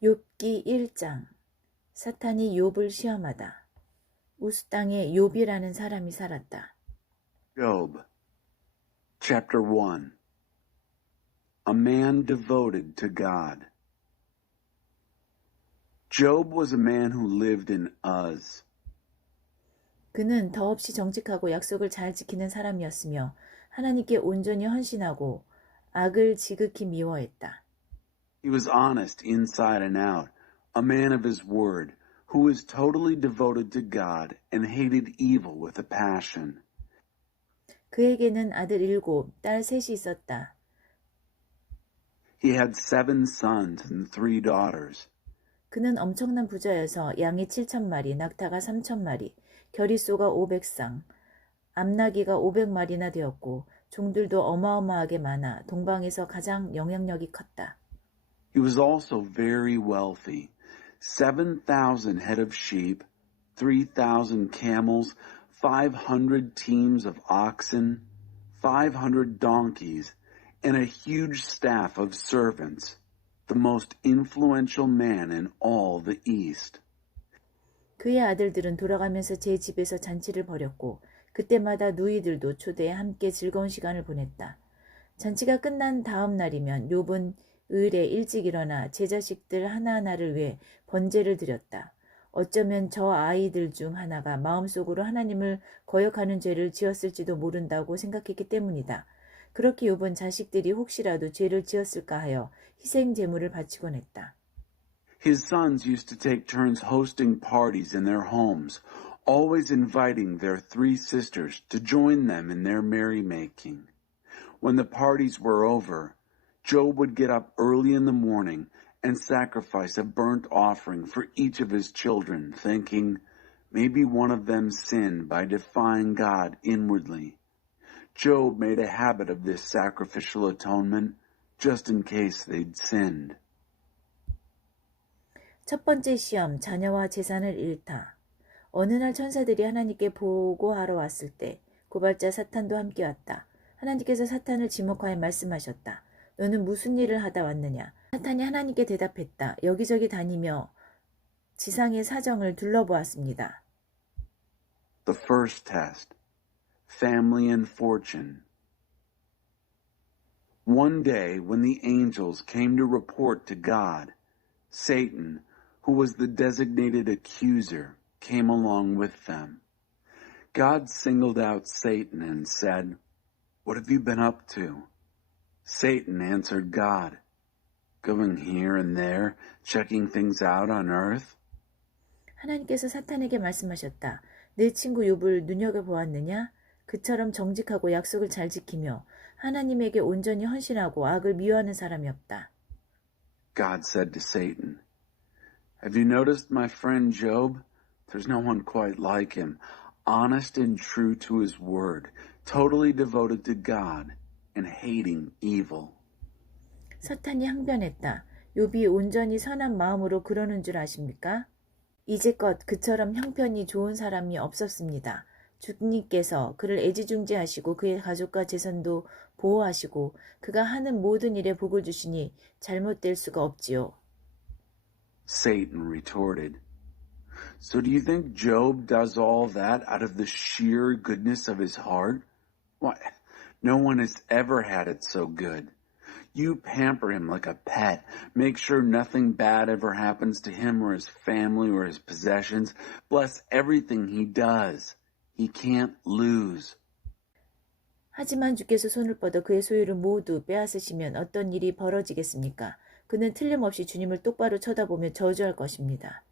욥기 1장. 사탄이 욥을 시험하다. 우스 땅에 욥이라는 사람이 살았다. Job, chapter 1. A man devoted to God. Job was a man who lived in Uz. 그는 더없이 정직하고 약속을 잘 지키는 사람이었으며 하나님께 온전히 헌신하고 악을 지극히 미워했다. He was honest inside and out, a man of his word, who was totally devoted to God and hated evil with a passion. 그에게는 아들 7, 딸 3이 있었다. He had 7 sons and 3 daughters. 그는 엄청난 부자여서 양이 7,000마리, 낙타가 3,000마리, 겨리소가 500쌍, 암나귀가 500마리나 되었고 종들도 어마어마하게 많아 동방에서 가장 영향력이 컸다. He was also very wealthy. 7,000 head of sheep, 3,000 camels, 500 teams of oxen, 500 donkeys, and a huge staff of servants, the most influential man in all the East. 그의 아들들은 돌아가면서 제 집에서 잔치를 벌였고 그때마다 누이들도 초대해 함께 즐거운 시간을 보냈다. 잔치가 끝난 다음 날이면 욥은 을에 일찍 일어나 제 자식들 하나하나를 위해 번제를 드렸다. 어쩌면 저 아이들 중 하나가 마음속으로 하나님을 거역하는 죄를 지었을지도 모른다고 생각했기 때문이다. 그렇게 욥은 자식들이 혹시라도 죄를 지었을까 하여 희생 제물을 바치곤 했다. His sons used to take turns hosting parties in their homes, always inviting their 3 sisters to join them in their merrymaking. When the parties were over, Job would get up early in the morning and sacrifice a burnt offering for each of his children, thinking, maybe one of them sinned by defying God inwardly. Job made a habit of this sacrificial atonement just in case they'd sinned. 첫 번째 시험, 자녀와 재산을 잃다. 어느 날 천사들이 하나님께 보고하러 왔을 때 고발자 사탄도 함께 왔다. 하나님께서 사탄을 지목하여 말씀하셨다. 너는 무슨 일을 하다 왔느냐? 사탄이 하나님께 대답했다. 여기저기 다니며 지상의 사정을 둘러보았습니다. The first test, family and fortune. One day when the angels came to report to God, Satan, who was the designated accuser, came along with them. God singled out Satan and said, "What have you been up to?" Satan answered God, "Going here and there, checking things out on earth." 하나님께서 사탄에게 말씀하셨다. 내 친구 욥을 눈여겨보았느냐? 그처럼 정직하고 약속을 잘 지키며 하나님에게 온전히 헌신하고 악을 미워하는 사람이 없다. God said to Satan, "Have you noticed my friend Job? There's no one quite like him, honest and true to his word, totally devoted to God and hating evil." 사탄이 항변했다. 욥이 온전히 선한 마음으로 그러는 줄 아십니까? 이제껏 그처럼 형편이 좋은 사람이 없었습니다. 주님께서 그를 애지중지하시고 그의 가족과 재산도 보호하시고 그가 하는 모든 일에 복을 주시니 잘못될 수가 없지요. Satan retorted, "So do you think Job does all that out of the sheer goodness of his heart? Why, no one has ever had it so good. You pamper him like a pet, make sure nothing bad ever happens to him or his family or his possessions, bless everything he does. He can't lose." 하지만 주께서 손을 뻗어 그의 소유를 모두 빼앗으시면 어떤 일이 벌어지겠습니까? 그는 틀림없이 주님을 똑바로 쳐다보며 저주할 것입니다.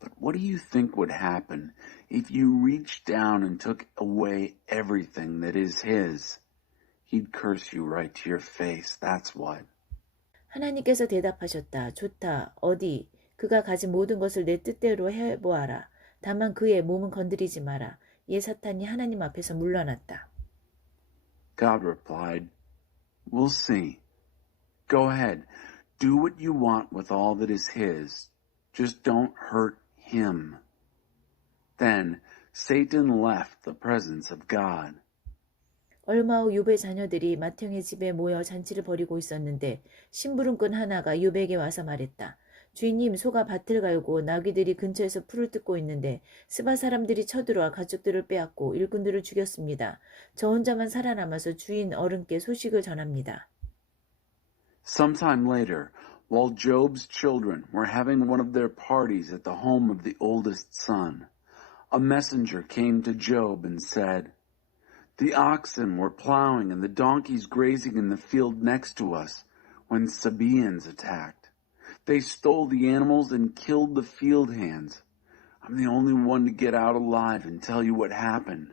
But what do you think would happen if you reached down and took away everything that is his? He'd curse you right to your face, that's what. 하나님께서 대답하셨다. 좋다. 어디? 그가 가진 모든 것을 내 뜻대로 해보아라. 다만 그의 몸은 건드리지 마라. 이에 사탄이 하나님 앞에서 물러났다. God replied, "We'll see. Go ahead. Do what you want with all that is his. Just don't hurt him." Then Satan left the presence of God. 얼마 후 욥의 자녀들이 맏형의 집에 모여 잔치를 벌이고 있었는데 심부름꾼 하나가 욥에게 와서 말했다. 주인님, 소가 밭을 갈고 나귀들이 근처에서 풀을 뜯고 있는데 스바 사람들이 쳐들어와 가축들을 빼앗고 일꾼들을 죽였습니다. 저 혼자만 살아남아서 주인 어른께 소식을 전합니다. Sometime later, while Job's children were having one of their parties at the home of the oldest son, a messenger came to Job and said, "The oxen were plowing and the donkeys grazing in the field next to us when Sabaeans attacked. They stole the animals and killed the field hands. I'm the only one to get out alive and tell you what happened."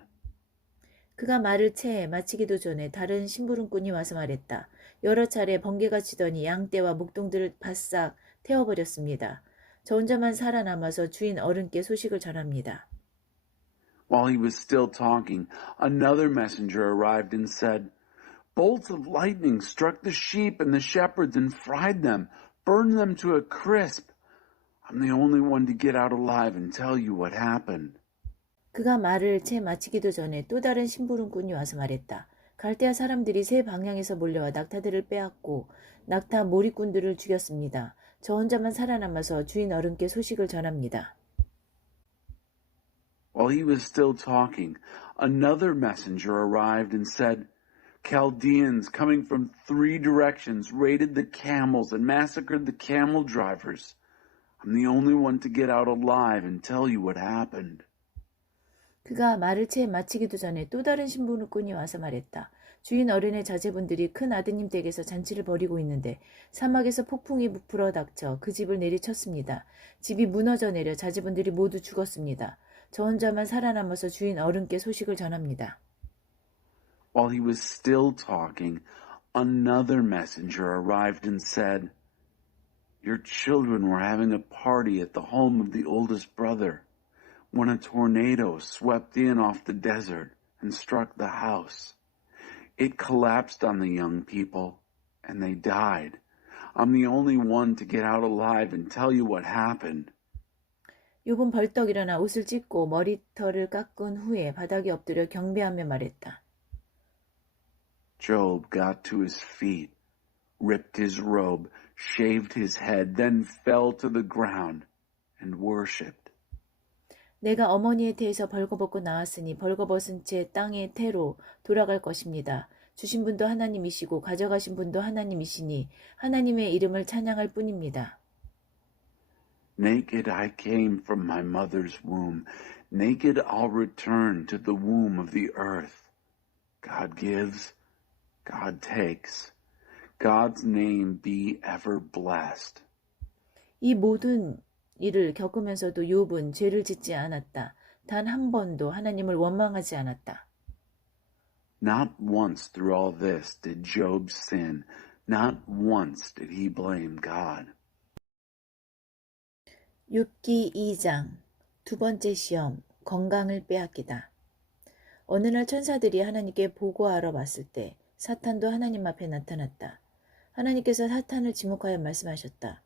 그가 말을 채 마치기도 전에 다른 심부름꾼이 와서 말했다. 여러 차례 번개가 치더니 양떼와 목동들을 바싹 태워버렸습니다. 저 혼자만 살아남아서 주인 어른께 소식을 전합니다. While he was still talking, another messenger arrived and said, "Bolts of lightning struck the sheep and the shepherds and fried them, burned them to a crisp. I'm the only one to get out alive and tell you what happened." 그가 말을 채 마치기도 전에 또 다른 심부름꾼이 와서 말했다. 갈대아 사람들이 세 방향에서 몰려와 낙타들을 빼앗고 낙타 몰이꾼들을 죽였습니다. 저 혼자만 살아남아서 주인 어른께 소식을 전합니다. While he was still talking, another messenger arrived and said, "Chaldeans coming from 3 directions raided the camels and massacred the camel drivers. I'm the only one to get out alive and tell you what happened." 그가 말을 채 마치기도 전에 또 다른 신부꾼이 와서 말했다. 주인 어른의 자제분들이 큰 아드님 댁에서 잔치를 벌이고 있는데 사막에서 폭풍이 부풀어 닥쳐 그 집을 내리쳤습니다. 집이 무너져 내려 자제분들이 모두 죽었습니다. 저 혼자만 살아남아서 주인 어른께 소식을 전합니다. While he was still talking, another messenger arrived and said, "Your children were having a party at the home of the oldest brother when a tornado swept in off the desert and struck the house. It collapsed on the young people, and they died. I'm the only one to get out alive and tell you what happened." 욥은 벌떡 일어나 옷을 찢고 머리털을 깎은 후에 바닥에 엎드려 경배하며 말했다. Job got to his feet, ripped his robe, shaved his head, then fell to the ground and worshipped. 내가 어머니의 태에서 벌거벗고 나왔으니 벌거벗은 채 땅의 태로 돌아갈 것입니다. 주신 분도 하나님이시고 가져가신 분도 하나님이시니 하나님의 이름을 찬양할 뿐입니다. Naked I came from my mother's womb. Naked I'll return to the womb of the earth. God gives, God takes. God's name be ever blessed. 이 모든 일을 겪으면서도 욥은 죄를 짓지 않았다. 단 한 번도 하나님을 원망하지 않았다. Not once through all this did Job sin. Not once did he blame God. 욥기 2장 두 번째 시험, 건강을 빼앗기다. 어느 날 천사들이 하나님께 보고하러 왔을 때 사탄도 하나님 앞에 나타났다. 하나님께서 사탄을 지목하여 말씀하셨다.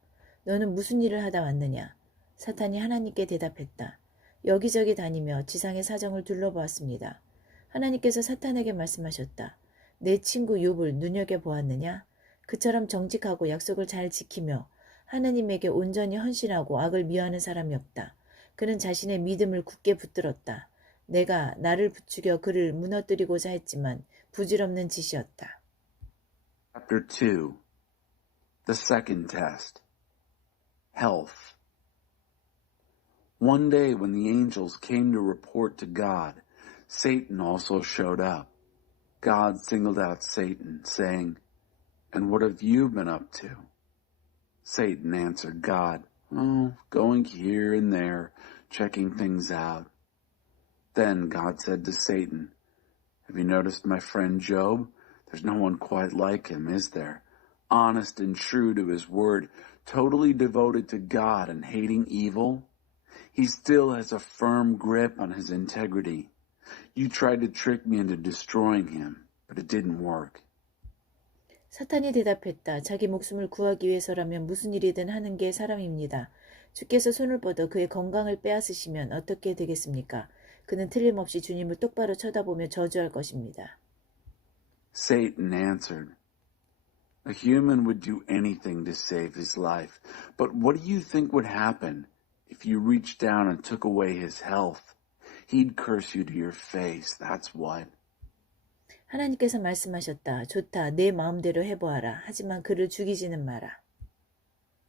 너는 무슨 일을 하다 왔느냐? 사탄이 하나님께 대답했다. 여기저기 다니며 지상의 사정을 둘러보았습니다. 하나님께서 사탄에게 말씀하셨다. 내 친구 욥을 눈여겨보았느냐? 그처럼 정직하고 약속을 잘 지키며 하나님에게 온전히 헌신하고 악을 미워하는 사람이 없다. 그는 자신의 믿음을 굳게 붙들었다. 내가 나를 부추겨 그를 무너뜨리고자 했지만 부질없는 짓이었다. Chapter 2. The second test. Health. One day when the angels came to report to God, Satan also showed up. God singled out Satan, saying, "And what have you been up to?" Satan answered God, "Oh, going here and there, checking things out." Then God said to Satan, "Have you noticed my friend Job? There's no one quite like him, is there? Honest and true to his word, totally devoted to God and hating evil. He still has a firm grip on his integrity. You tried to trick me into destroying him, but it didn't work." 사탄이 대답했다. 자기 목숨을 구하기 위해서라면 무슨 일이든 하는 게 사람입니다. 주께서 손을 뻗어 그의 건강을 빼앗으시면 어떻게 되겠습니까? 그는 틀림없이 주님을 똑바로 쳐다보며 저주할 것입니다. Satan answered, "A human would do anything to save his life, but what do you think would happen if you reached down and took away his health? He'd curse you to your face, that's what." 하나님께서 말씀하셨다. 좋다. 내 마음대로 해보아라. 하지만 그를 죽이지는 마라.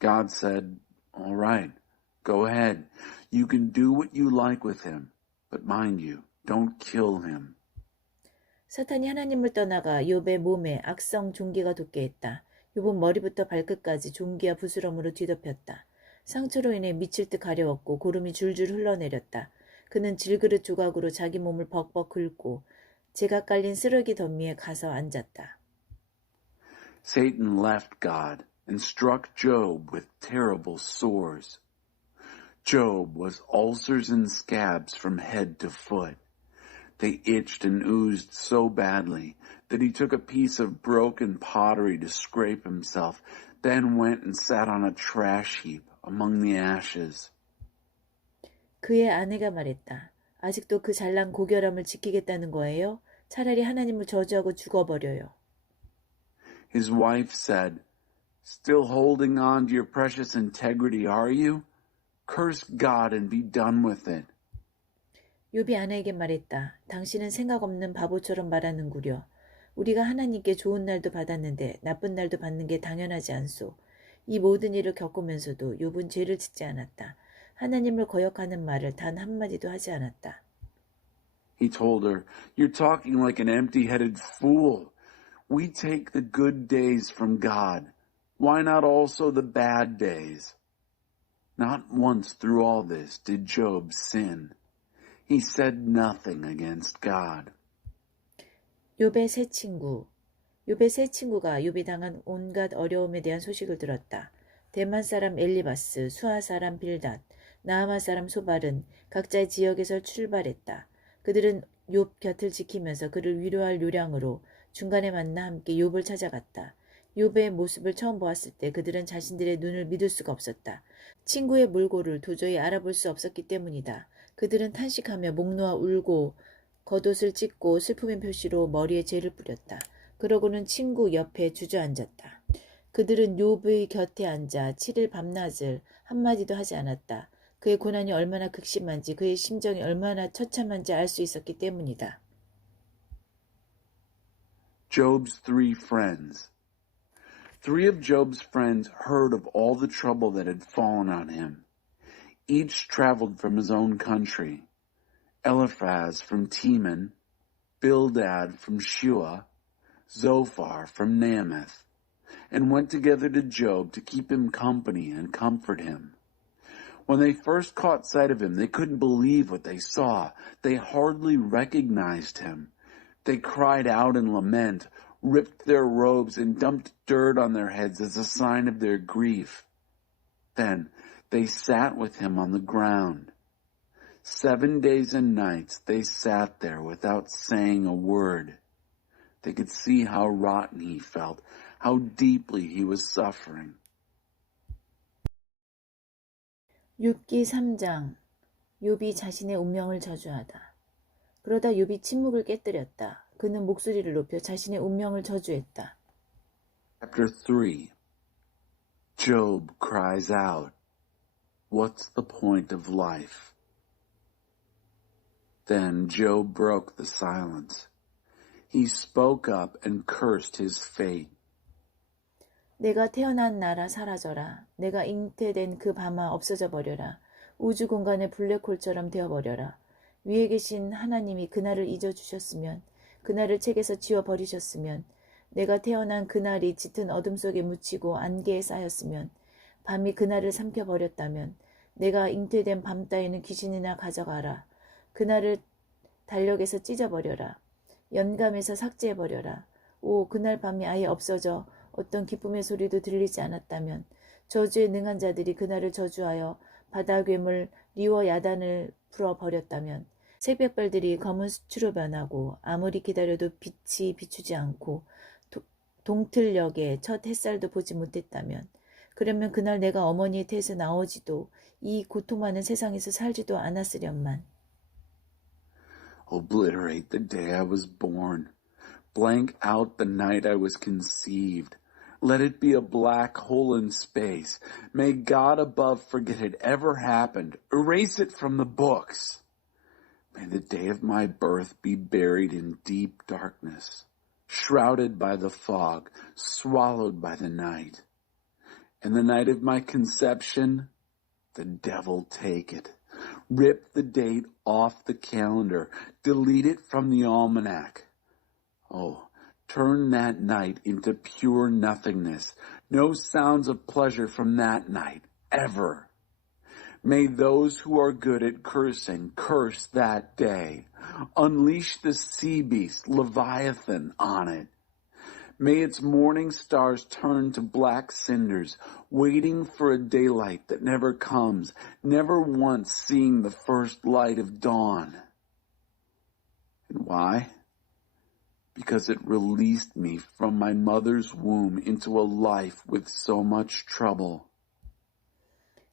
God said, "All right, go ahead. You can do what you like with him, but mind you, don't kill him." 사탄이 하나님을 떠나가 욥의 몸에 악성 종기가 돋게 했다. 욥은 머리부터 발끝까지 종기와 부스럼으로 뒤덮였다. 상처로 인해 미칠 듯 가려웠고 고름이 줄줄 흘러내렸다. 그는 질그릇 조각으로 자기 몸을 벅벅 긁고 재가 깔린 쓰레기 더미에 가서 앉았다. Satan left God and struck Job with terrible sores. Job was ulcers and scabs from head to foot. They itched and oozed so badly that he took a piece of broken pottery to scrape himself, then went and sat on a trash heap among the ashes. 그의 아내가 말했다. 아직도 그 잘난 고결함을 지키겠다는 거예요? 차라리 하나님을 저주하고 죽어버려요. His wife said, "Still holding on to your precious integrity, are you? Curse God and be done with it." 욥이 아내에게 말했다. 당신은 생각 없는 바보처럼 말하는구려. 우리가 하나님께 좋은 날도 받았는데 나쁜 날도 받는 게 당연하지 않소. 이 모든 일을 겪으면서도 욥은 죄를 짓지 않았다. 하나님을 거역하는 말을 단 한마디도 하지 않았다. He told her, "You're talking like an empty-headed fool. We take the good days from God. Why not also the bad days?" Not once through all this did Job sin. He said nothing against God. 욥의 새 친구. 욥의 새 친구가 욥이 당한 온갖 어려움에 대한 소식을 들었다. 대만 사람 엘리바스, 수아 사람 빌닷, 나아마 사람 소발은 각자의 지역에서 출발했다. 그들은 욥 곁을 지키면서 그를 위로할 요량으로 중간에 만나 함께 욥을 찾아갔다. 욥의 모습을 처음 보았을 때 그들은 자신들의 눈을 믿을 수가 없었다. 친구의 몰골을 도저히 알아볼 수 없었기 때문이다. 그들은 탄식하며 목 놓아 울고 겉옷을 찢고 슬픔의 표시로 머리에 재를 뿌렸다. 그러고는 친구 옆에 주저앉았다. 그들은 욥의 곁에 앉아 7일 밤낮을 한마디도 하지 않았다. 그의 고난이 얼마나 극심한지 그의 심정이 얼마나 처참한지 알 수 있었기 때문이다. Job's three friends. Three of Job's friends heard of all the trouble that had fallen on him. Each traveled from his own country. Eliphaz from Teman, Bildad from Shua, Zophar from Namath, and went together to Job to keep him company and comfort him. When they first caught sight of him, they couldn't believe what they saw. They hardly recognized him. They cried out in lament, ripped their robes, and dumped dirt on their heads as a sign of their grief. Then they sat with him on the ground. 7 days and nights they sat there without saying a word. They could see how rotten he felt, how deeply he was suffering. 욥기 3장. 욥이 자신의 운명을 저주하다. 그러다 욥이 침묵을 깨뜨렸다. 그는 목소리를 높여 자신의 운명을 저주했다. Chapter 3. Job cries out, "What's the point of life?" Then Job broke the silence. He spoke up and cursed his fate. 내가 태어난 나라 사라져라. 내가 잉태된 그 밤아 없어져 버려라. 우주 공간의 블랙홀처럼 되어버려라. 위에 계신 하나님이 그날을 잊어주셨으면, 그날을 책에서 지워버리셨으면, 내가 태어난 그날이 짙은 어둠 속에 묻히고 안개에 쌓였으면, 밤이 그날을 삼켜버렸다면, 내가 잉태된 밤 따위는 귀신이나 가져가라. 그날을 달력에서 찢어버려라. 연감에서 삭제해버려라. 오, 그날 밤이 아예 없어져 어떤 기쁨의 소리도 들리지 않았다면, 저주에 능한 자들이 그날을 저주하여 바다 괴물 리워 야단을 풀어버렸다면, 새벽별들이 검은 수치로 변하고 아무리 기다려도 빛이 비추지 않고 동틀녘에 첫 햇살도 보지 못했다면, 그러면 그날 내가 어머니의 태에서 나오지도 이 고통 많은 세상에서 살지도 않았으련만. Obliterate the day I was born. Blank out the night I was conceived. Let it be a black hole in space. May God above forget it ever happened. Erase it from the books. May the day of my birth be buried in deep darkness, shrouded by the fog, swallowed by the night. And the night of my conception, the devil take it. Rip the date off the calendar. Delete it from the almanac. Oh, turn that night into pure nothingness. No sounds of pleasure from that night, ever. May those who are good at cursing curse that day. Unleash the sea beast, Leviathan, on it. May its morning stars turn to black cinders, waiting for a daylight that never comes, never once seeing the first light of dawn. And why? Because it released me from my mother's womb into a life with so much trouble.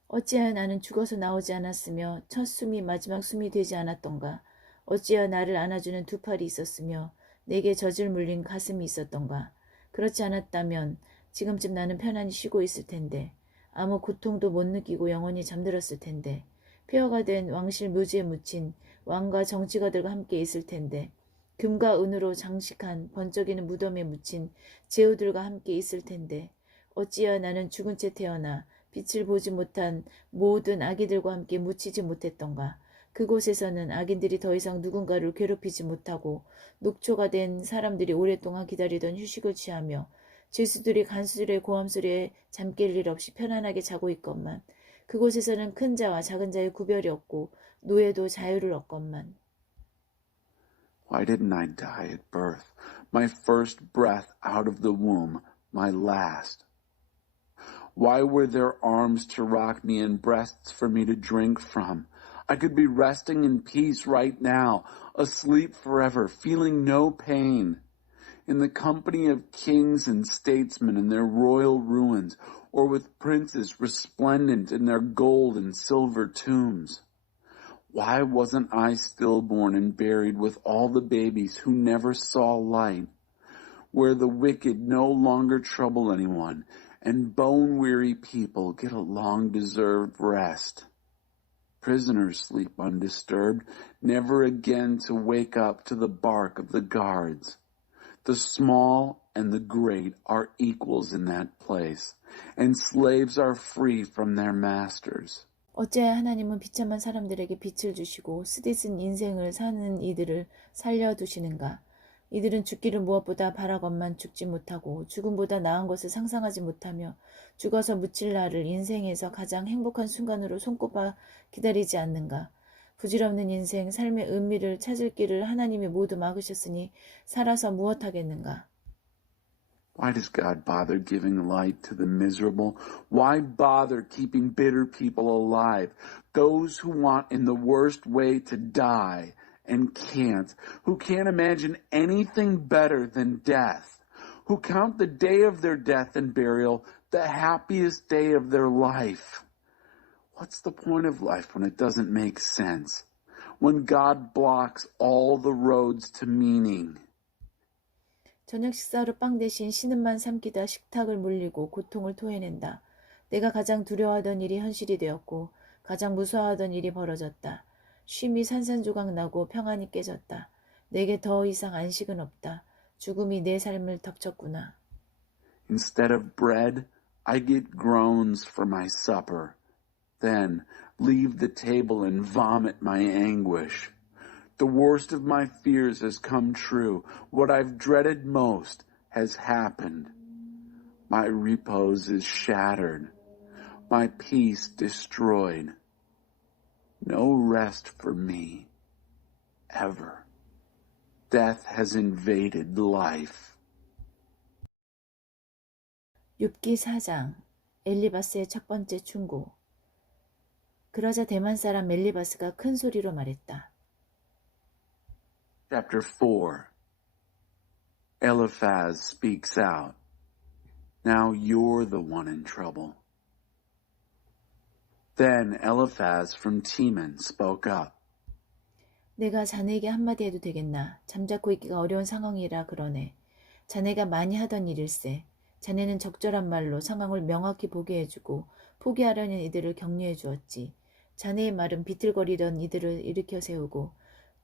어찌하여 나는 죽어서 나오지 않았으며 첫 숨이 마지막 숨이 되지 않았던가? 어찌하여 나를 안아주는 두 팔이 있었으며 내게 젖을 물린 가슴이 있었던가? 그렇지 않았다면 지금쯤 나는 편안히 쉬고 있을 텐데, 아무 고통도 못 느끼고 영원히 잠들었을 텐데, 폐허가 된 왕실 묘지에 묻힌 왕과 정치가들과 함께 있을 텐데, 금과 은으로 장식한 번쩍이는 무덤에 묻힌 제후들과 함께 있을 텐데, 어찌하여 나는 죽은 채 태어나 빛을 보지 못한 모든 아기들과 함께 묻히지 못했던가? 그곳에서는 악인들이 더 이상 누군가를 괴롭히지 못하고 녹초가 된 사람들이 오랫동안 기다리던 휴식을 취하며 죄수들이 간수들의 고함소리에 잠깰 일 없이 편안하게 자고 있건만, 그곳에서는 큰 자와 작은 자의 구별이 없고 노예도 자유를 얻건만. Why didn't I die at birth? My first breath out of the womb, my last. Why were there arms to rock me and breasts for me to drink from? I could be resting in peace right now, asleep forever, feeling no pain, in the company of kings and statesmen in their royal ruins, or with princes resplendent in their gold and silver tombs. Why wasn't I stillborn and buried with all the babies who never saw light, where the wicked no longer trouble anyone, and bone-weary people get a long-deserved rest? Prisoners sleep undisturbed, never again to wake up to the bark of the guards. The small and the great are equals in that place, and slaves are free from their masters. 어찌하여 하나님은 비참한 사람들에게 빛을 주시고 쓰디쓴 인생을 사는 이들을 살려두시는가? 이들은 죽기를 무엇보다 바라건만 죽지 못하고 죽음보다 나은 것을 상상하지 못하며 죽어서 묻힐 날을 인생에서 가장 행복한 순간으로 손꼽아 기다리지 않는가? 부질없는 인생, 삶의 의미를 찾을 길을 하나님이 모두 막으셨으니 살아서 무엇하겠는가? Why does God bother giving light to the miserable? Why bother keeping bitter people alive? Those who want in the worst way to die and can't, who can't imagine anything better than death, who count the day of their death and burial the happiest day of their life. What's the point of life when it doesn't make sense? When God blocks all the roads to meaning? 저녁 식사로 빵 대신 신음만 삼키다 식탁을 물리고 고통을 토해낸다. 내가 가장 두려워하던 일이 현실이 되었고 가장 무서워하던 일이 벌어졌다. 쉼이 산산조각 나고 평안이 깨졌다. 내게 더 이상 안식은 없다. 죽음이 내 삶을 덮쳤구나. Instead of bread, I get groans for my supper. Then leave the table and vomit my anguish. The worst of my fears has come true. What I've dreaded most has happened. My repose is shattered. My peace destroyed. No rest for me, ever. Death has invaded life. 욥기 4장, 엘리바스의 첫 번째 충고. 그러자 대만 사람 엘리바스가 큰 소리로 말했다. Chapter 4. Eliphaz speaks out. Now you're the one in trouble. Then Eliphaz from Teman spoke up. 내가 자네에게 한마디 해도 되겠나? 잠자코 있기가 어려운 상황이라 그러네. 자네가 많이 하던 일일세. 자네는 적절한 말로 상황을 명확히 보게 해주고 포기하려는 이들을 격려해 주었지. 자네의 말은 비틀거리던 이들을 일으켜 세우고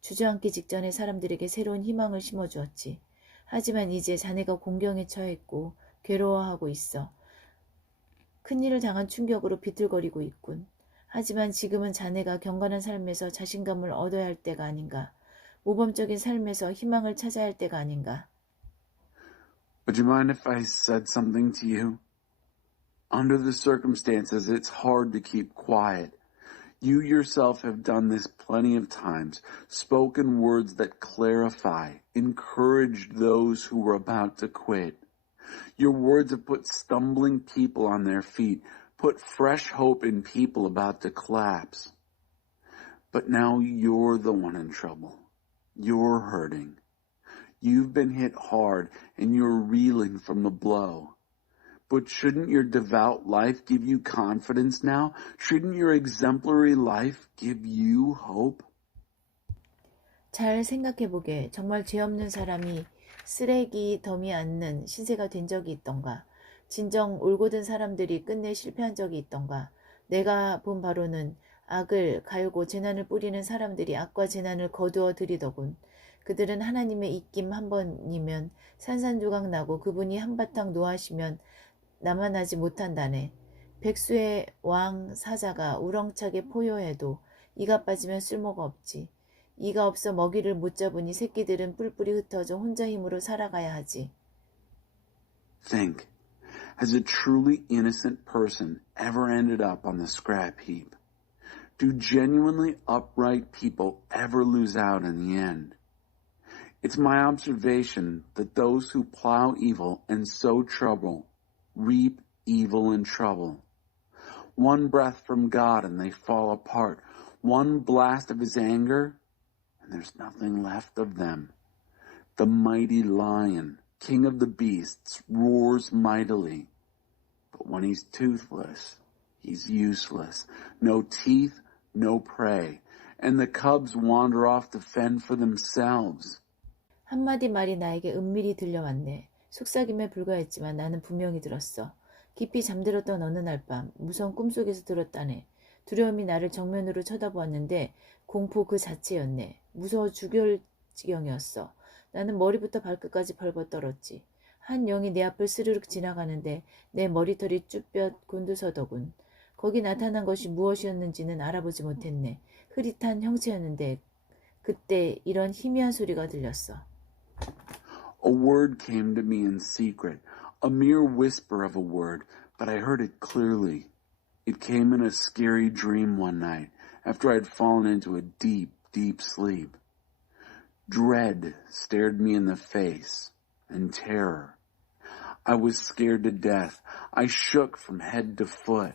주저앉기 직전에 사람들에게 새로운 희망을 심어주었지. 하지만 이제 자네가 공경에 처했고 괴로워하고 있어. 큰일을 당한 충격으로 비틀거리고 있군. 하지만 지금은 자네가 경건한 삶에서 자신감을 얻어야 할 때가 아닌가. 모범적인 삶에서 희망을 찾아야 할 때가 아닌가. Would you mind if I said something to you? Under the circumstances, it's hard to keep quiet. You yourself have done this plenty of times, spoken words that clarify, encouraged those who were about to quit. Your words have put stumbling people on their feet, put fresh hope in people about to collapse. But now you're the one in trouble. You're hurting. You've been hit hard and you're reeling from the blow. But shouldn't your devout life give you confidence now? Shouldn't your exemplary life give you hope? 잘 생각해보게. 정말 죄 없는 사람이 쓰레기 더미 않는 신세가 된 적이 있던가? 진정 올곧은 사람들이 끝내 실패한 적이 있던가? 내가 본 바로는 악을 갈고 재난을 뿌리는 사람들이 악과 재난을 거두어 들이더군. 그들은 하나님의 입김 한 번이면 산산조각 나고 그분이 한바탕 노하시면 남아나지 못한다네. 백수의 왕 사자가 우렁차게 포효해도 이가 빠지면 쓸모가 없지. 이가 없어 먹이를 못 잡으니 새끼들은 뿔뿔이 흩어져 혼자 힘으로 살아가야 하지. Think, has a truly innocent person ever ended up on the scrap heap? Do genuinely upright people ever lose out in the end? It's my observation that those who plow evil and sow trouble reap evil and trouble. One breath from God and they fall apart. One blast of his anger and there's nothing left of them. The mighty lion, king of the beasts, roars mightily. But when he's toothless, he's useless. No teeth, no prey. And the cubs wander off to fend for themselves. 한마디 말이 나에게 은밀히 들려왔네. 속삭임에 불과했지만 나는 분명히 들었어. 깊이 잠들었던 어느 날 밤 무서운 꿈속에서 들었다네. 두려움이 나를 정면으로 쳐다보았는데 공포 그 자체였네. 무서워 죽을 지경이었어. 나는 머리부터 발끝까지 벌벌 떨었지. 한 영이 내 앞을 스르륵 지나가는데 내 머리털이 쭈뼛 곤두서더군. 거기 나타난 것이 무엇이었는지는 알아보지 못했네. 흐릿한 형체였는데 그때 이런 희미한 소리가 들렸어. A word came to me in secret, a mere whisper of a word, but I heard it clearly. It came in a scary dream one night after I had fallen into a deep, deep sleep. Dread stared me in the face, and terror. I was scared to death. I shook from head to foot.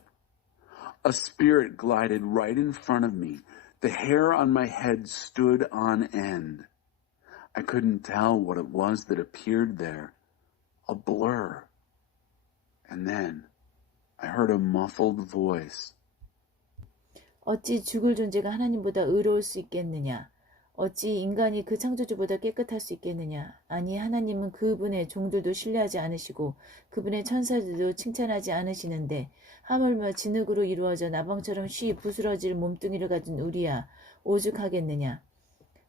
A spirit glided right in front of me. The hair on my head stood on end. I couldn't tell what it was that appeared there. A blur. And then I heard a muffled voice. 어찌 죽을 존재가 하나님보다 의로울 수 있겠느냐? 어찌 인간이 그 창조주보다 깨끗할 수 있겠느냐? 아니, 하나님은 그분의 종들도 신뢰하지 않으시고 그분의 천사들도 칭찬하지 않으시는데 하물며 진흙으로 이루어져 나방처럼 쉬 부스러질 몸뚱이를 가진 우리야 오죽하겠느냐?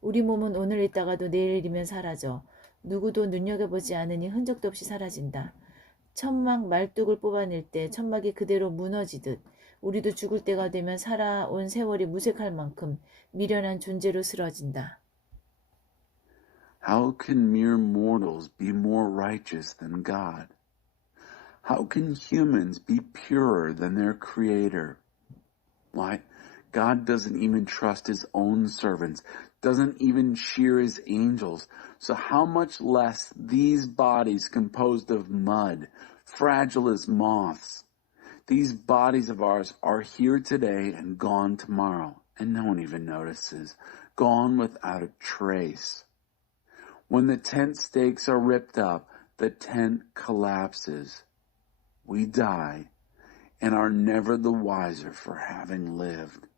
우리 몸은 오늘 있다가도 내일이면 사라져. 누구도 눈여겨보지 않으니 흔적도 없이 사라진다. 천막 말뚝을 뽑아낼 때 천막이 그대로 무너지듯 우리도 죽을 때가 되면 살아온 세월이 무색할 만큼 미련한 존재로 쓰러진다. How can mere mortals be more righteous than God? How can humans be purer than their Creator? Why, God doesn't even trust His own servants, doesn't even cheer His angels. So how much less these bodies composed of mud, fragile as moths? These bodies of ours are here today and gone tomorrow, and no one even notices, gone without a trace. When the tent stakes are ripped up, the tent collapses. We die and are never the wiser for having lived.